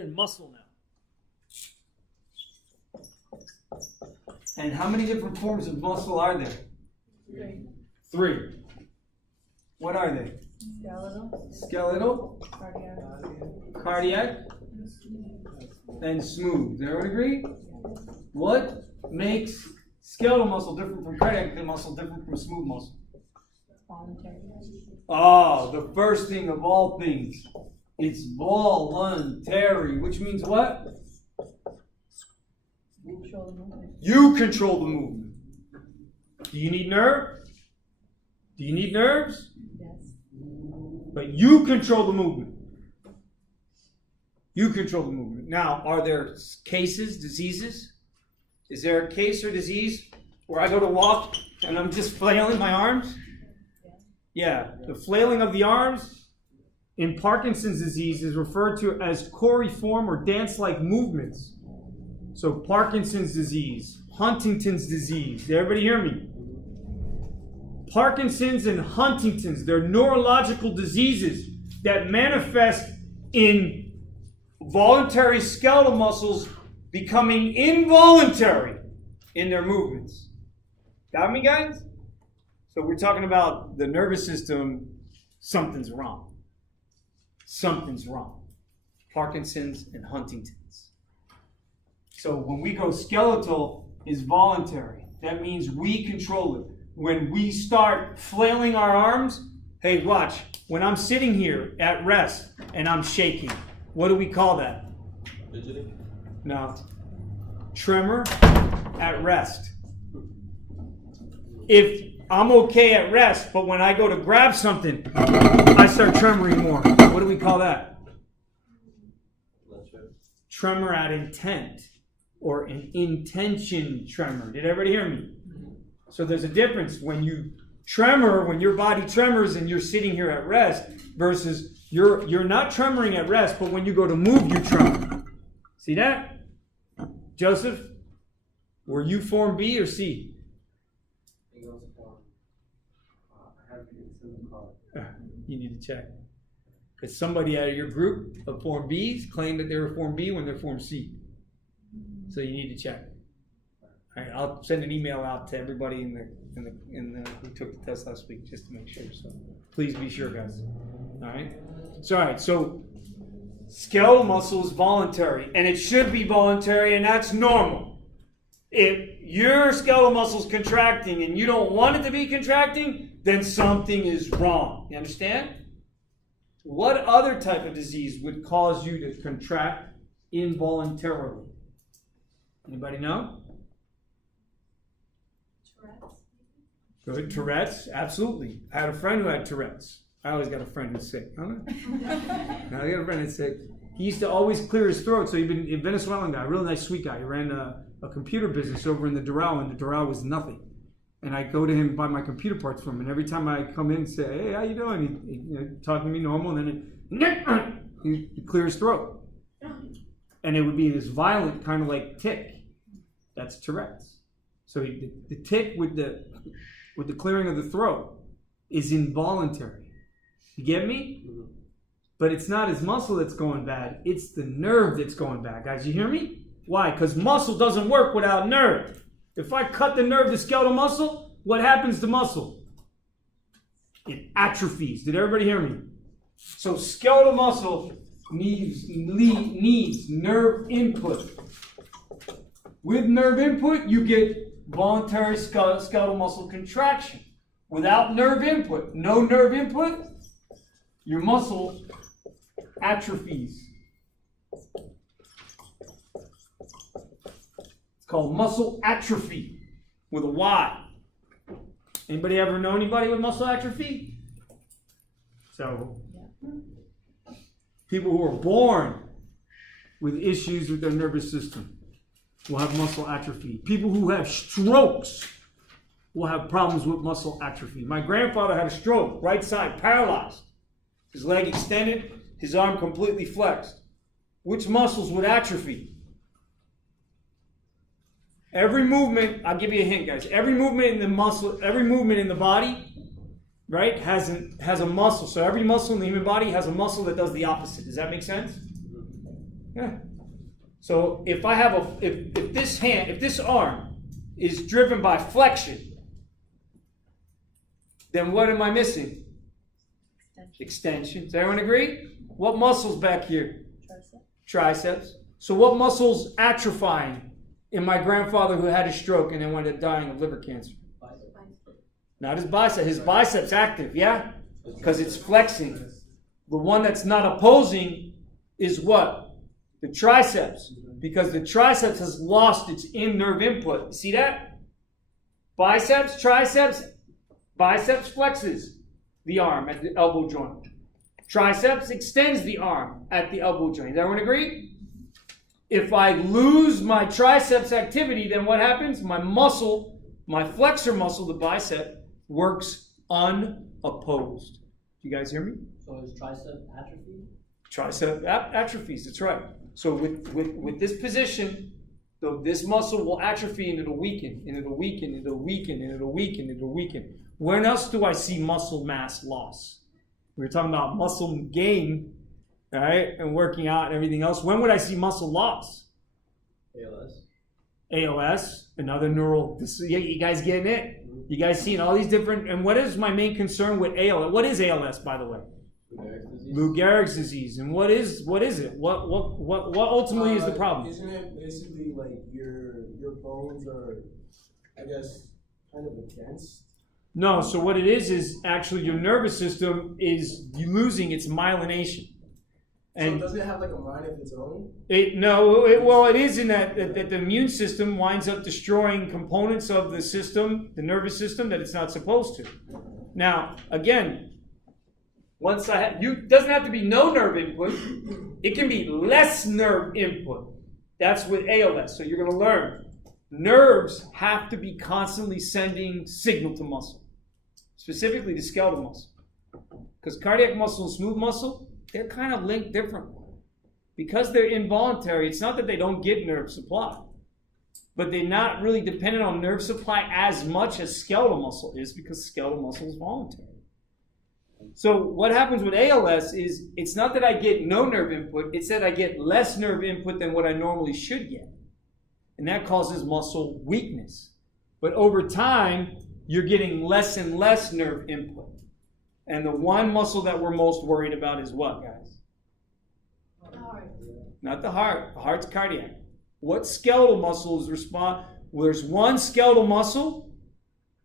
in muscle now. And how many different forms of muscle are there? Three. What are they? Skeletal. Cardiac. And smooth. Does everyone agree? What makes skeletal muscle different from cardiac muscle, different from smooth muscle? Oh, the first thing of all things. It's voluntary, which means what? You control the movement. Do you need nerve? Do you need nerves? Yes. But you control the movement. You control the movement. Now, are there cases, diseases? Is there a case or disease where I go to walk and I'm just flailing my arms? Yeah, the flailing of the arms in Parkinson's disease is referred to as coriform or dance-like movements. So Parkinson's disease, Huntington's disease. Did everybody hear me? Parkinson's and Huntington's, they're neurological diseases that manifest in voluntary skeletal muscles becoming involuntary in their movements. Got me, guys? So we're talking about the nervous system, something's wrong. Something's wrong. Parkinson's and Huntington's. So when we go skeletal is voluntary. That means we control it. When we start flailing our arms, hey, watch. When I'm sitting here at rest and I'm shaking, what do we call that? Fidgeting? No. Tremor at rest. If I'm okay at rest, but when I go to grab something, I start tremoring more. What do we call that? Tremor at intent, or an intention tremor. Did everybody hear me? So there's a difference when you tremor, when your body tremors and you're sitting here at rest, versus you're not tremoring at rest, but when you go to move, you tremor. See that? Joseph, were you form B or C? You need to check. Because somebody out of your group of Form Bs claimed that they were Form B when they're Form C. So you need to check. All right, I'll send an email out to everybody who took the test last week just to make sure. So please be sure, guys. All right. So skeletal muscle is voluntary, and it should be voluntary, and that's normal. If your skeletal muscle is contracting and you don't want it to be contracting, then something is wrong. You understand? What other type of disease would cause you to contract involuntarily? Anybody know? Tourette's. Good. Tourette's? Absolutely. I had a friend who had Tourette's. I always got a friend who's sick. Now I got a friend that's sick. He used to always clear his throat. So he'd been a Venezuelan guy, a really nice, sweet guy. He ran a computer business over in the Doral, and the Doral was nothing. And I go to him and buy my computer parts from him. And every time I come in and say, "Hey, how you doing?" He talking to me normal, and then he'd clear his throat. And it would be this violent kind of like tick. That's Tourette's. So the tick with the clearing of the throat is involuntary. You get me? But it's not his muscle that's going bad. It's the nerve that's going bad. Guys, you hear me? Why? Because muscle doesn't work without nerve. If I cut the nerve to skeletal muscle, what happens to muscle? It atrophies. Did everybody hear me? So skeletal muscle needs nerve input. With nerve input, you get voluntary skeletal muscle contraction. Without nerve input, no nerve input, your muscle atrophies. It's called muscle atrophy with a Y. Anybody ever know anybody with muscle atrophy? So, people who are born with issues with their nervous system will have muscle atrophy. People who have strokes will have problems with muscle atrophy. My grandfather had a stroke, right side, paralyzed. His leg extended, his arm completely flexed. Which muscles would atrophy? Every movement, I'll give you a hint, guys. Every movement in the muscle, every movement in the body, right, has a muscle. So every muscle in the human body has a muscle that does the opposite. Does that make sense? Yeah. So if I have if this arm is driven by flexion, then what am I missing? Extension. Does everyone agree? What muscles back here? Triceps. So what muscles atrophying in my grandfather who had a stroke and then wound up dying of liver cancer? Not his bicep. His biceps active, yeah? Because it's flexing. The one that's not opposing is what? The triceps. Because the triceps has lost its nerve input. See that? Biceps, triceps. Biceps flexes the arm at the elbow joint. Triceps extends the arm at the elbow joint. Does everyone agree? If I lose my triceps activity, then what happens? My muscle, my flexor muscle, the bicep, works unopposed. You guys hear me? So is tricep atrophy? Tricep atrophies, that's right. So with this position, this muscle will atrophy and it'll weaken, and it'll weaken, and it'll weaken, and it'll weaken, and it'll weaken. When else do I see muscle mass loss? We were talking about muscle gain, all right, and working out and everything else. When would I see muscle loss? ALS. ALS, another neural. You guys getting it? You guys seeing all these different? And what is my main concern with ALS? What is ALS, by the way? Lou Gehrig's disease. And what is it? What ultimately is the problem? Isn't it basically like your bones are, I guess, kind of against? No. So what it is actually your nervous system is losing its myelination. And so does it have like a mind of its own? It is in that the immune system winds up destroying components of the system, the nervous system, that it's not supposed to. Now, again, doesn't have to be no nerve input. It can be less nerve input. That's with ALS. So you're going to learn. Nerves have to be constantly sending signal to muscle, specifically the skeletal muscle. Because cardiac muscle and smooth muscle, they're kind of linked differently. Because they're involuntary, it's not that they don't get nerve supply, but they're not really dependent on nerve supply as much as skeletal muscle is, because skeletal muscle is voluntary. So what happens with ALS is it's not that I get no nerve input, it's that I get less nerve input than what I normally should get. And that causes muscle weakness. But over time, you're getting less and less nerve input. And the one muscle that we're most worried about is what, guys? The heart. Not the heart. The heart's cardiac. What skeletal muscle is Well, there's one skeletal muscle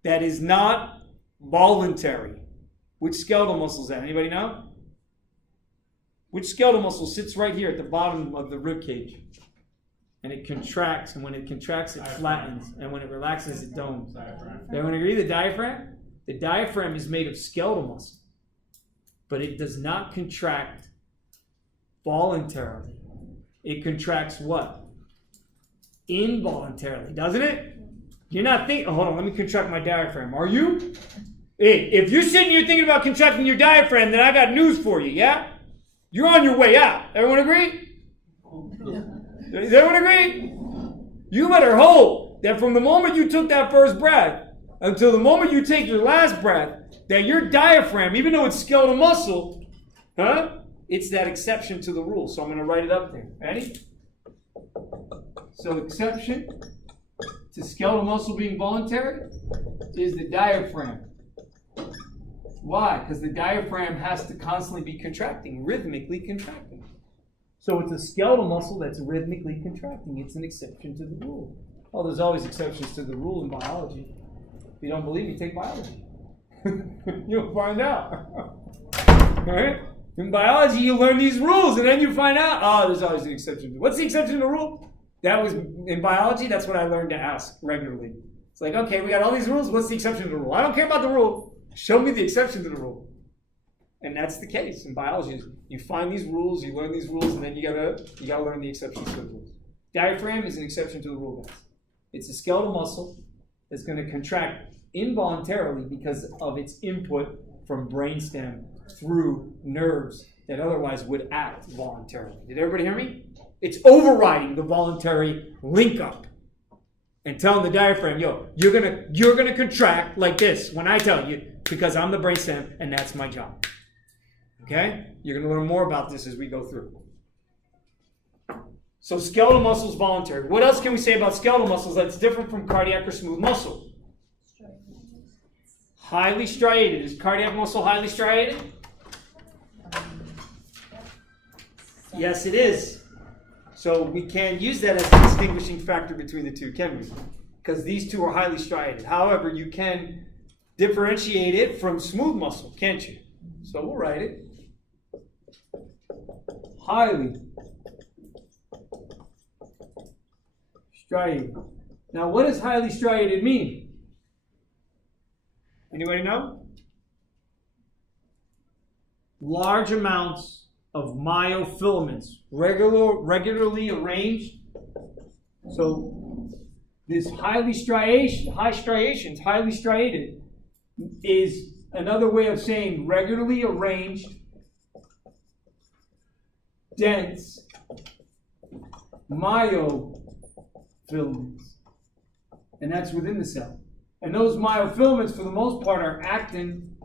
that is not voluntary. Which skeletal muscle is that? Anybody know? Which skeletal muscle sits right here at the bottom of the rib cage? And it contracts, and when it contracts, it flattens, and when it relaxes, it domes. Everyone agree? The diaphragm? The diaphragm is made of skeletal muscle, but it does not contract voluntarily. It contracts what? Involuntarily, doesn't it? You're not thinking, hold on, let me contract my diaphragm. Are you? Hey, if you're sitting here thinking about contracting your diaphragm, then I got news for you, yeah? You're on your way out. Everyone agree? Does everyone agree? You better hope that from the moment you took that first breath until the moment you take your last breath, that your diaphragm, even though it's skeletal muscle, it's that exception to the rule. So I'm going to write it up there. Ready? So exception to skeletal muscle being voluntary is the diaphragm. Why? Because the diaphragm has to constantly be contracting, rhythmically contracting. So it's a skeletal muscle that's rhythmically contracting. It's an exception to the rule. Well, there's always exceptions to the rule in biology. If you don't believe me, take biology. You'll find out. All right? In biology, you learn these rules, and then you find out, there's always an exception. What's the exception to the rule? That was, in biology, that's what I learned to ask regularly. It's like, okay, we got all these rules. What's the exception to the rule? I don't care about the rule. Show me the exception to the rule. And that's the case in biology. You find these rules, you learn these rules, and then you gotta learn the exceptions to the rules. Diaphragm is an exception to the rule, guys. It's a skeletal muscle that's going to contract involuntarily because of its input from brainstem through nerves that otherwise would act voluntarily. Did everybody hear me? It's overriding the voluntary link up and telling the diaphragm, yo, you're gonna contract like this when I tell you, because I'm the brainstem and that's my job. Okay? You're going to learn more about this as we go through. So skeletal muscle is voluntary. What else can we say about skeletal muscles that's different from cardiac or smooth muscle? Highly striated. Is cardiac muscle highly striated? Yes, it is. So we can't use that as a distinguishing factor between the two, can we? Because these two are highly striated. However, you can differentiate it from smooth muscle, can't you? So we'll write it. Highly striated. Now, what does highly striated mean? Anybody know? Large amounts of myofilaments, regularly arranged. So this highly striated, is another way of saying regularly arranged, dense myofilaments. And that's within the cell. And those myofilaments, for the most part, are actin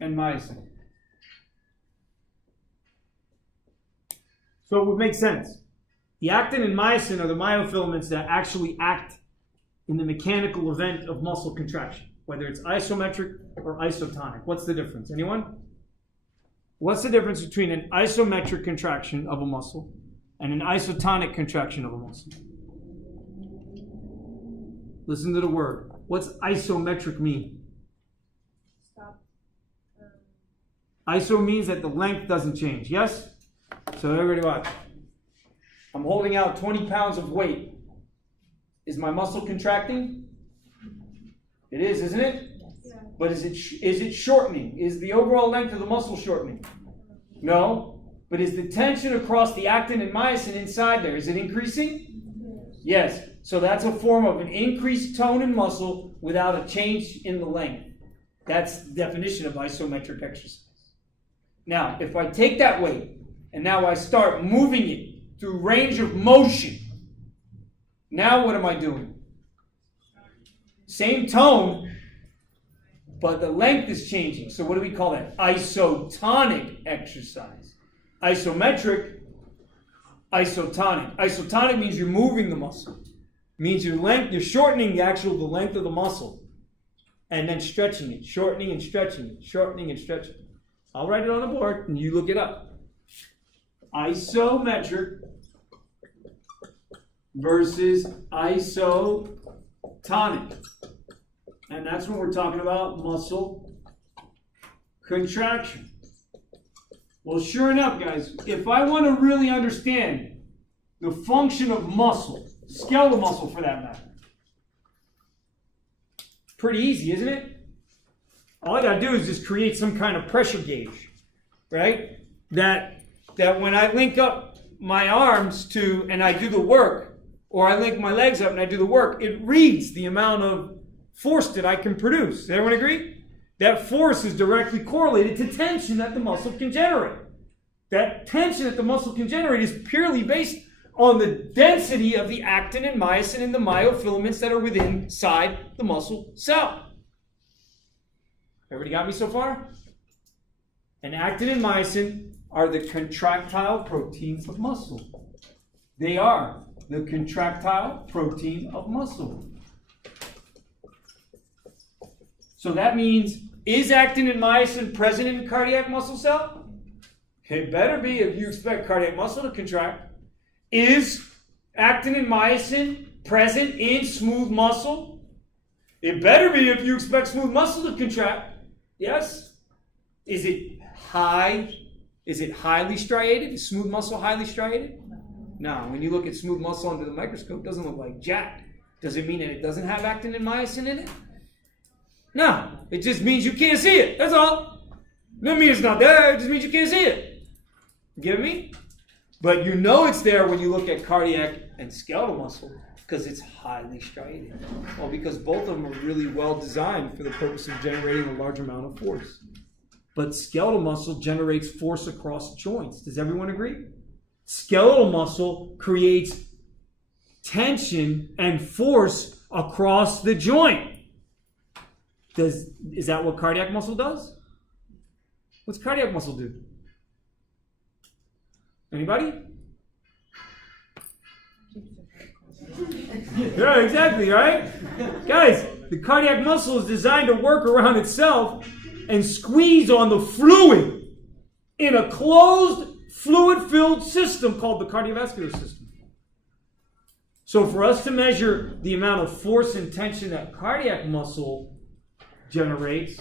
and myosin. So it would make sense. The actin and myosin are the myofilaments that actually act in the mechanical event of muscle contraction, whether it's isometric or isotonic. What's the difference? Anyone? What's the difference between an isometric contraction of a muscle and an isotonic contraction of a muscle? Listen to the word. What's isometric mean? Stop. Iso means that the length doesn't change. Yes? So everybody watch. I'm holding out 20 pounds of weight. Is my muscle contracting? It is, isn't it? Yeah. But is it shortening? Is the overall length of the muscle shortening? No. But is the tension across the actin and myosin inside there, is it increasing? Yes. So that's a form of an increased tone in muscle without a change in the length. That's the definition of isometric exercise. Now, if I take that weight and now I start moving it through range of motion, now what am I doing? Same tone, but the length is changing. So what do we call that? Isotonic exercise. Isometric, isotonic. Isotonic means you're moving the muscle. Means you're shortening the length of the muscle and then stretching it, shortening and stretching it, shortening and stretching it. I'll write it on the board and you look it up. Isometric versus isotonic. And that's when we're talking about muscle contraction. Well, sure enough, guys, if I want to really understand the function of muscle, skeletal muscle for that matter, pretty easy, isn't it? All I got to do is just create some kind of pressure gauge, right? That when I link up my arms and I do the work, or I link my legs up and I do the work, it reads the amount of force that I can produce. Does everyone agree? That force is directly correlated to tension that the muscle can generate. That tension that the muscle can generate is purely based on the density of the actin and myosin and the myofilaments that are within inside the muscle cell. Everybody got me so far? And actin and myosin are the contractile proteins of muscle. They are the contractile protein of muscle. So that means, is actin and myosin present in the cardiac muscle cell? It better be if you expect cardiac muscle to contract. Is actin and myosin present in smooth muscle? It better be if you expect smooth muscle to contract. Yes? Is it highly striated? Is smooth muscle highly striated? No. When you look at smooth muscle under the microscope, it doesn't look like jack. Does it mean that it doesn't have actin and myosin in it? No. It just means you can't see it. That's all. It doesn't mean it's not there. It just means you can't see it. You get me? But you know it's there when you look at cardiac and skeletal muscle because it's highly striated. Well, because both of them are really well designed for the purpose of generating a large amount of force. But skeletal muscle generates force across joints. Does everyone agree? Skeletal muscle creates tension and force across the joint. Is that what cardiac muscle does? What's cardiac muscle do? Anybody? Yeah, exactly, right? Guys, the cardiac muscle is designed to work around itself and squeeze on the fluid in a closed, fluid-filled system called the cardiovascular system. So for us to measure the amount of force and tension that cardiac muscle generates,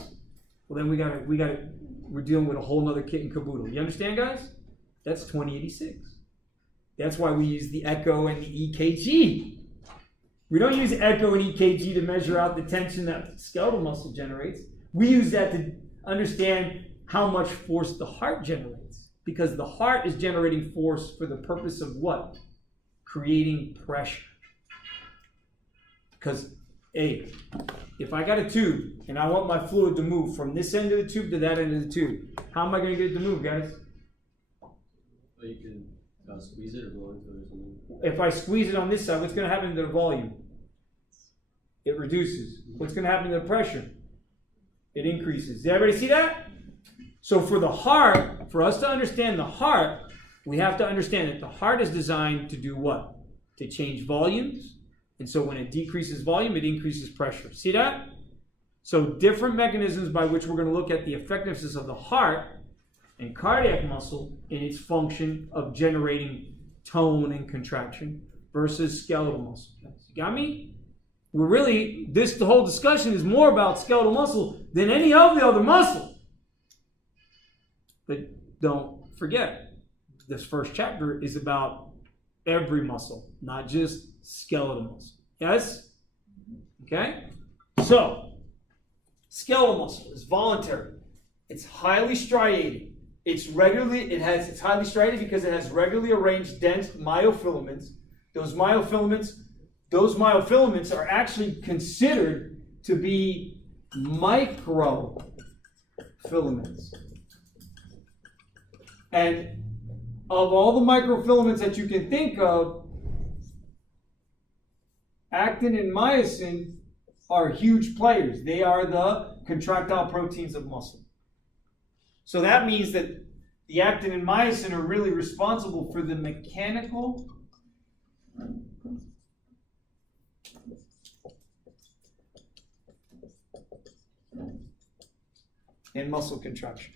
well then we're dealing with a whole nother kit and caboodle. You understand, guys? That's 2086. That's why we use the echo and the EKG. We don't use echo and EKG to measure out the tension that skeletal muscle generates. We use that to understand how much force the heart generates. Because the heart is generating force for the purpose of what? Creating pressure. Because, hey, if I got a tube and I want my fluid to move from this end of the tube to that end of the tube, how am I going to get it to move, guys? Well, you can squeeze it or blow into it or something. If I squeeze it on this side, what's going to happen to the volume? It reduces. What's going to happen to the pressure? It increases. Did everybody see that? So for the heart, for us to understand the heart, we have to understand that the heart is designed to do what? To change volumes. And so when it decreases volume, it increases pressure. See that? So different mechanisms by which we're going to look at the effectiveness of the heart and cardiac muscle in its function of generating tone and contraction versus skeletal muscle. You got me? The whole discussion is more about skeletal muscle than any of the other muscle. But don't forget, this first chapter is about every muscle, not just skeletal muscle. Yes? Okay? So, skeletal muscle is voluntary. It's highly striated. It's highly striated because it has regularly arranged dense myofilaments. Those myofilaments are actually considered to be microfilaments. And of all the microfilaments that you can think of, actin and myosin are huge players. They are the contractile proteins of muscle. So that means that the actin and myosin are really responsible for the mechanical and muscle contraction.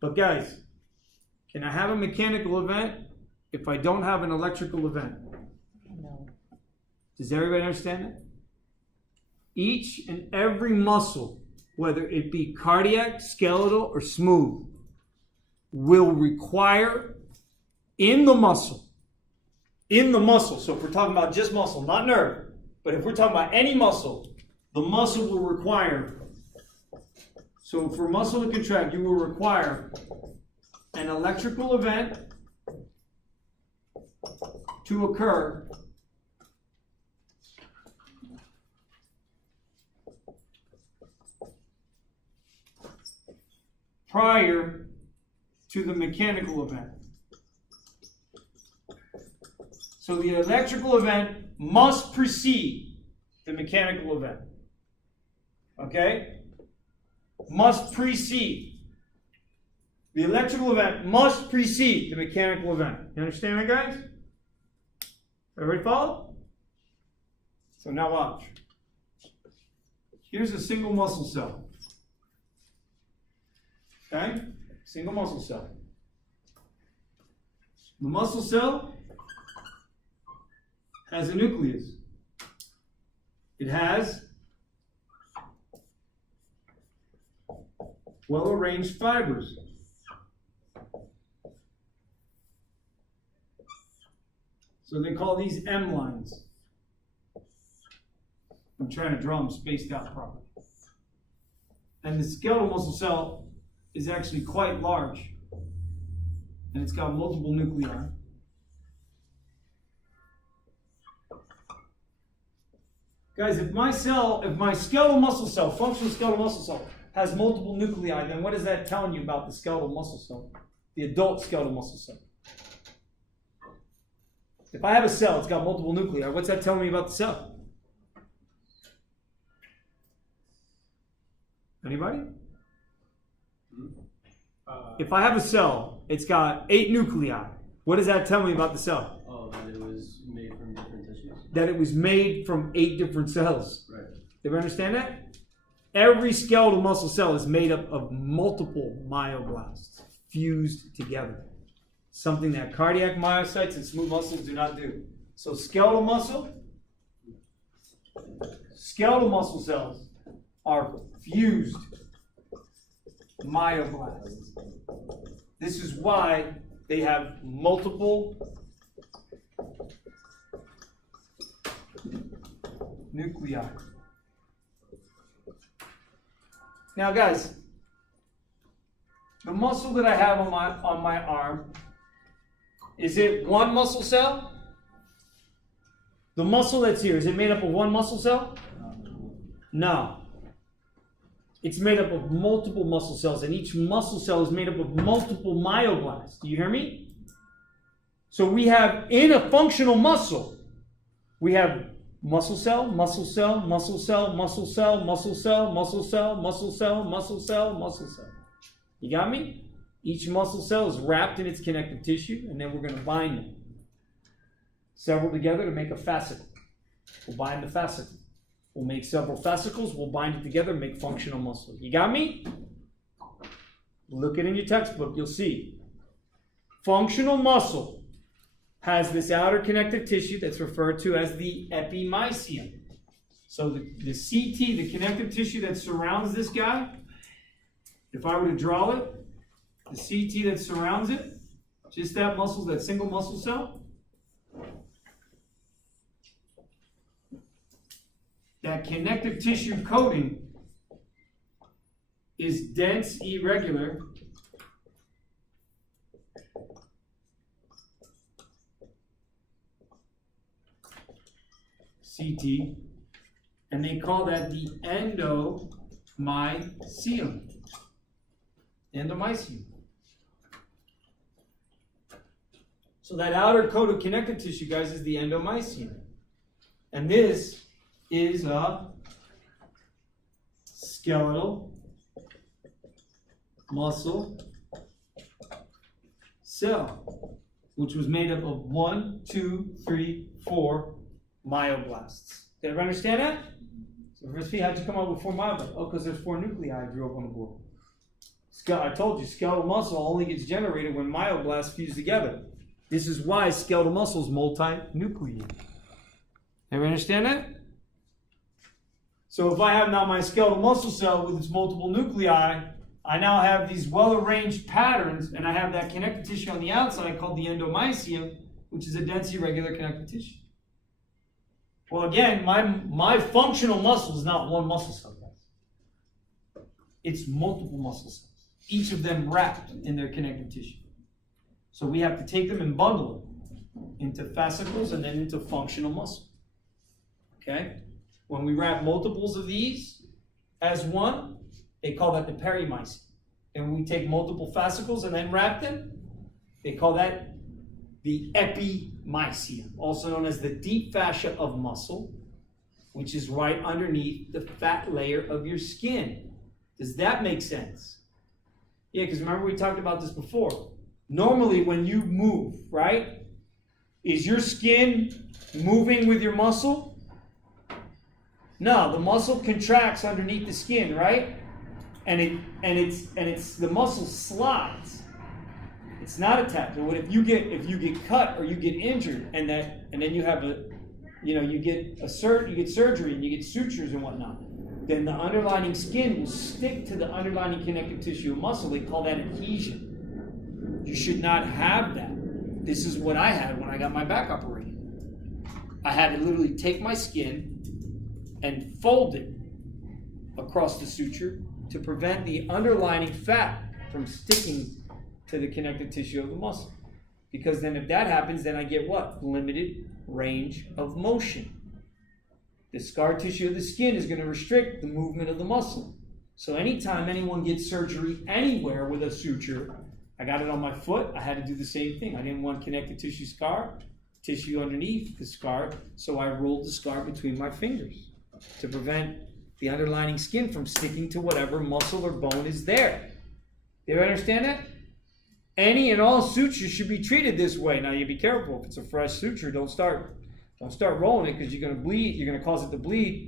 But guys, can I have a mechanical event if I don't have an electrical event? No. Does everybody understand that? Each and every muscle, whether it be cardiac, skeletal, or smooth, will require in the muscle, so if we're talking about just muscle, not nerve, but if we're talking about any muscle, the muscle will require, so for muscle to contract, you will require an electrical event to occur prior to the mechanical event. So the electrical event must precede the mechanical event. Okay? Must precede. The electrical event must precede the mechanical event. You understand that, guys? Everybody follow? So now watch. Here's a single muscle cell. Okay? Single muscle cell. The muscle cell has a nucleus. It has well-arranged fibers. So they call these M lines. I'm trying to draw them spaced out properly. And the skeletal muscle cell is actually quite large. And it's got multiple nuclei. Guys, if my skeletal muscle cell, functional skeletal muscle cell, has multiple nuclei, then what is that telling you about the skeletal muscle cell? The adult skeletal muscle cell. If I have a cell, it's got multiple nuclei, what's that telling me about the cell? Anybody? If I have a cell it's got 8 nuclei. What does that tell me about the cell? Oh, that it was made from different tissues? That it was made from 8 different cells. Right. Do you understand that? Every skeletal muscle cell is made up of multiple myoblasts fused together. Something that cardiac myocytes and smooth muscles do not do. So skeletal muscle cells are fused myoblasts. This is why they have multiple nuclei. Now, guys, the muscle that I have on my arm, is it one muscle cell? The muscle that's here, is it made up of one muscle cell? No. It's made up of multiple muscle cells, and each muscle cell is made up of multiple myoblasts. Do you hear me? So we have, in a functional muscle, we have muscle cell, muscle cell, muscle cell, muscle cell, muscle cell, muscle cell, muscle cell, muscle cell, muscle cell. You got me? Each muscle cell is wrapped in its connective tissue, and then we're going to bind them. Several together to make a fascicle. We'll bind the fascicle. We'll make several fascicles, we'll bind it together, make functional muscle. You got me? Look it in your textbook, you'll see. Functional muscle has this outer connective tissue that's referred to as the epimysium. So the CT, the connective tissue that surrounds this guy, if I were to draw it, the CT that surrounds it, just that muscle, that single muscle cell, that connective tissue coating is dense, irregular, CT, and they call that the endomysium. Endomysium. So that outer coat of connective tissue, guys, is the endomysium. And this is a skeletal muscle cell, which was made up of 1, 2, 3, 4 myoblasts. Did everyone understand that? So first, how'd you come up with 4 myoblasts? Oh, because there's 4 nuclei I drew up on the board. I told you, skeletal muscle only gets generated when myoblasts fuse together. This is why skeletal muscle is multinucleated. Everyone understand that? So if I have now my skeletal muscle cell with its multiple nuclei, I now have these well-arranged patterns, and I have that connective tissue on the outside called the endomysium, which is a dense irregular connective tissue. Well, again, my functional muscle is not one muscle cell, guys. It's multiple muscle cells, each of them wrapped in their connective tissue. So we have to take them and bundle them into fascicles and then into functional muscle. Okay? When we wrap multiples of these as one, they call that the perimysium. And when we take multiple fascicles and then wrap them, they call that the epimysium, also known as the deep fascia of muscle, which is right underneath the fat layer of your skin. Does that make sense? Yeah, because remember we talked about this before. Normally when you move, right, is your skin moving with your muscle? No, the muscle contracts underneath the skin, right? And the muscle slides. It's not attached. And if you get cut or you get injured, and then you have you get surgery and you get sutures and whatnot, then the underlying skin will stick to the underlying connective tissue of muscle. They call that adhesion. You should not have that. This is what I had when I got my back operated. I had to literally take my skin and fold it across the suture to prevent the underlying fat from sticking to the connective tissue of the muscle. Because then if that happens, then I get what? Limited range of motion. The scar tissue of the skin is going to restrict the movement of the muscle. So anytime anyone gets surgery anywhere with a suture, I got it on my foot, I had to do the same thing. I didn't want connective tissue scar, tissue underneath the scar, so I rolled the scar between my fingers to prevent the underlying skin from sticking to whatever muscle or bone is there. Do you understand that? Any and all sutures should be treated this way. Now you be careful. If it's a fresh suture, don't start rolling it because you're going to bleed. You're going to cause it to bleed.